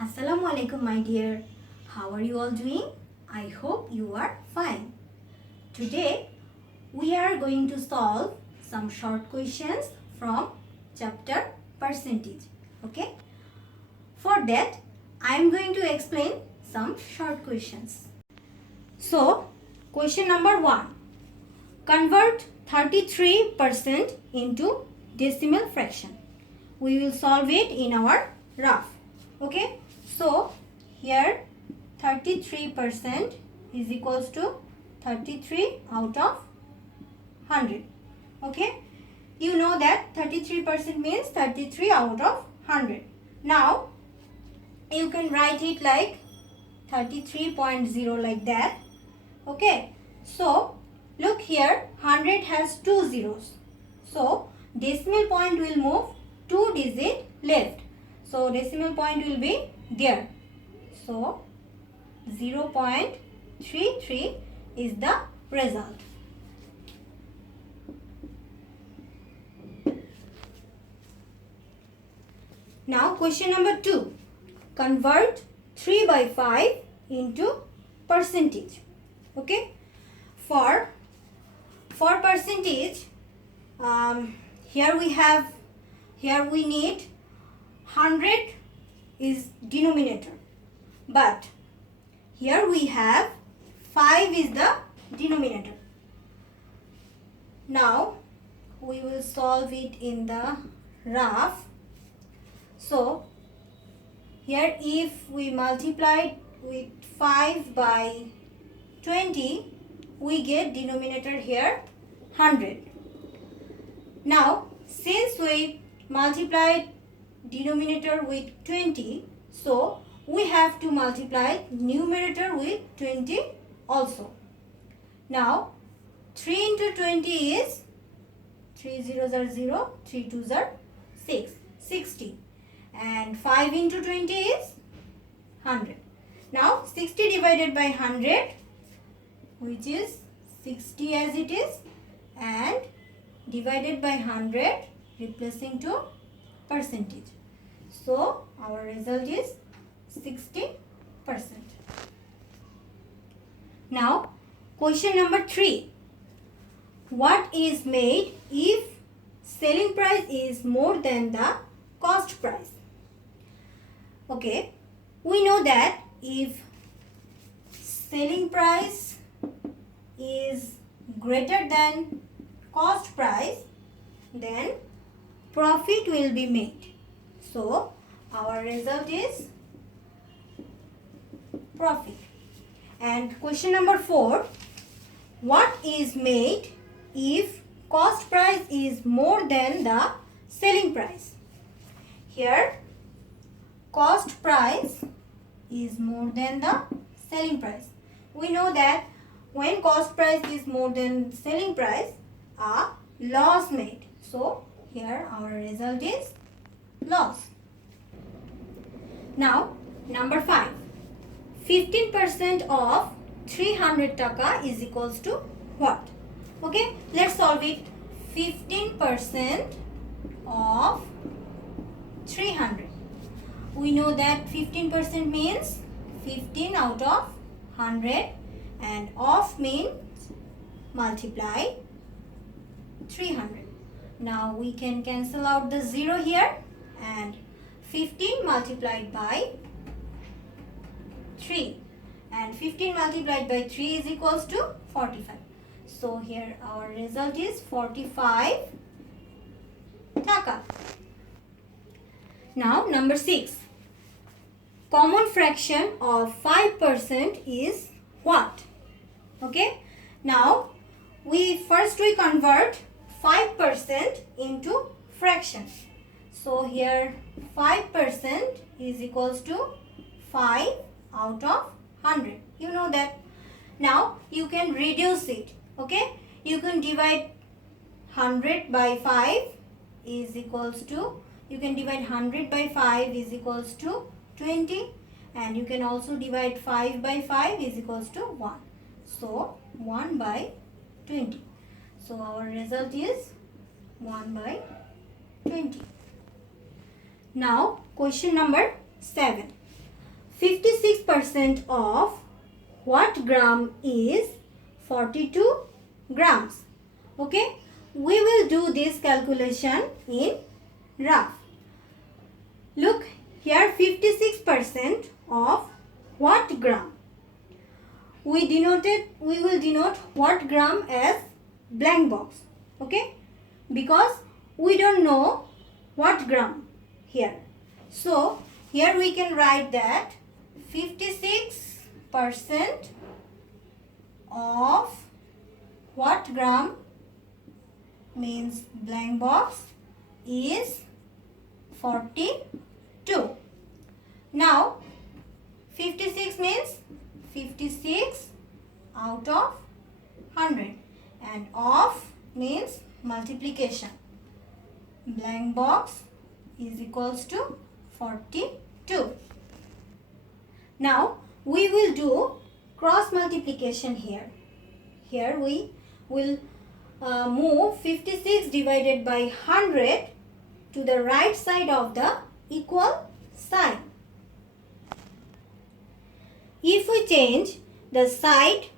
Assalamu alaikum, my dear. How are you all doing? I hope you are fine. Today we are going to solve some short questions from chapter percentage. Okay? For that I am going to explain some short questions. So, question number 1. Convert 33% into decimal fraction. We will solve it in our rough. Okay? So, here 33% is equals to 33 out of 100. Okay? You know that 33% means 33 out of 100. Now, you can write it like 33.0 like that. Okay? So, look here, 100 has 2 zeros. So, decimal point will move 2 digit left. So, decimal point will be there. So, 0.33 is the result. Now, question number 2. Convert 3 by 5 into percentage. Okay? For percentage, here we need 100 is denominator, but here we have 5 is the denominator. Now we will solve it in the rough. So here if we multiply with 5 by 20, we get denominator here 100. Now since we multiplied denominator with 20, so we have to multiply numerator with 20 also. Now 3 into 20 is 3 zeros are 0, 3 twos are 6, 60, and 5 into 20 is 100. Now 60 divided by 100, which is 60 as it is, and divided by 100 replacing to percentage. So our result is 60%. Now question number 3. What is made if selling price is more than the cost price? Okay, we know that if selling price is greater than cost price, then profit will be made. So our result is profit. And question number 4. What is made if cost price is more than the selling price? Here cost price is more than the selling price. We know that when cost price is more than selling price, a loss made. So here our result is loss. Now number 5. 15% of 300 taka is equals to what? Okay, let's solve it. 15% of 300. We know that 15% means 15 out of 100, and of means multiply 300. Now we can cancel out the 0 here, and 15 multiplied by 3, and 15 multiplied by 3 is equals to 45. So here our result is 45 taka. Now number 6. Common fraction of 5% is what? Okay. Now we convert 5% into fraction. So here 5% is equals to 5 out of 100. You know that. Now you can reduce it. Okay. You can divide 100 by 5 is equals to, you can divide 100 by 5 is equals to 20, and you can also divide 5 by 5 is equals to 1. So 1 by 20. So our result is 1 by 20. Now question number 7. 56% of what gram is 42 grams? Okay, we will do this calculation in rough. Look here, 56% of what gram? We will denote what gram as blank box. Okay, because we don't know what gram here. So here we can write that 56% of what gram means blank box is 42. Now 56 means 56 out of 100 and of means multiplication. Blank box is equals to 42. Now we will do cross multiplication here. Here we will move 56 divided by 100 to the right side of the equal sign. If we change the side,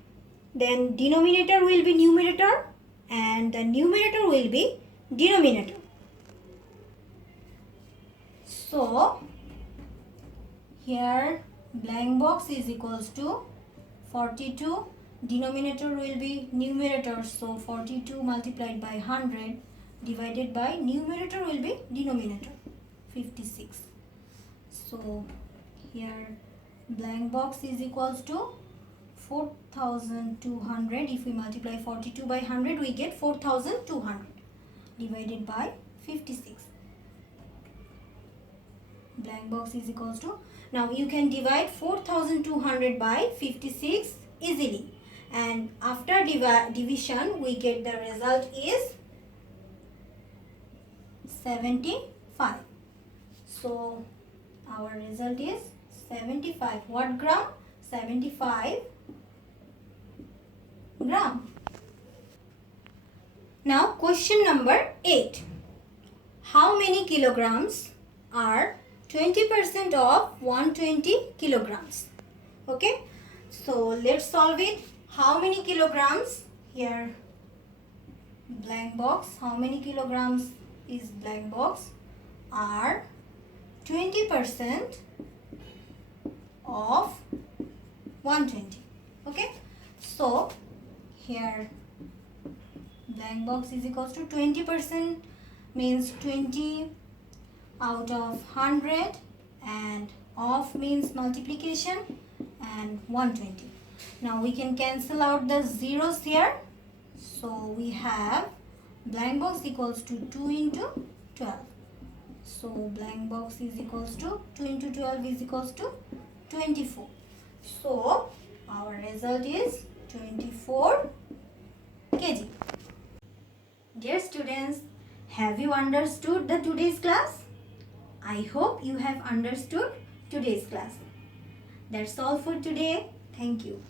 then denominator will be numerator and the numerator will be denominator. So here blank box is equals to 42, denominator will be numerator, so 42 multiplied by 100 divided by numerator will be denominator, 56. So here blank box is equals to 4200. If we multiply 42 by 100, we get 4200 divided by 56. Blank box is equals to, now you can divide 4200 by 56 easily, and after division we get the result is 75. So our result is 75. What gram? 75 gram. Now question number 8. How many kilograms are 20% of 120 kilograms? Okay, so let's solve it. How many kilograms? Here blank box. How many kilograms is blank box? Are 20% of 120. Okay, so here blank box is equals to 20% means 20 out of 100 and of means multiplication and 120. Now we can cancel out the zeros here. So we have blank box equals to 2 into 12. So blank box is equals to 2 into 12 is equals to 24. So our result is 24 kg. Dear students, have you understood the today's class? I hope you have understood today's class. That's all for today. Thank you.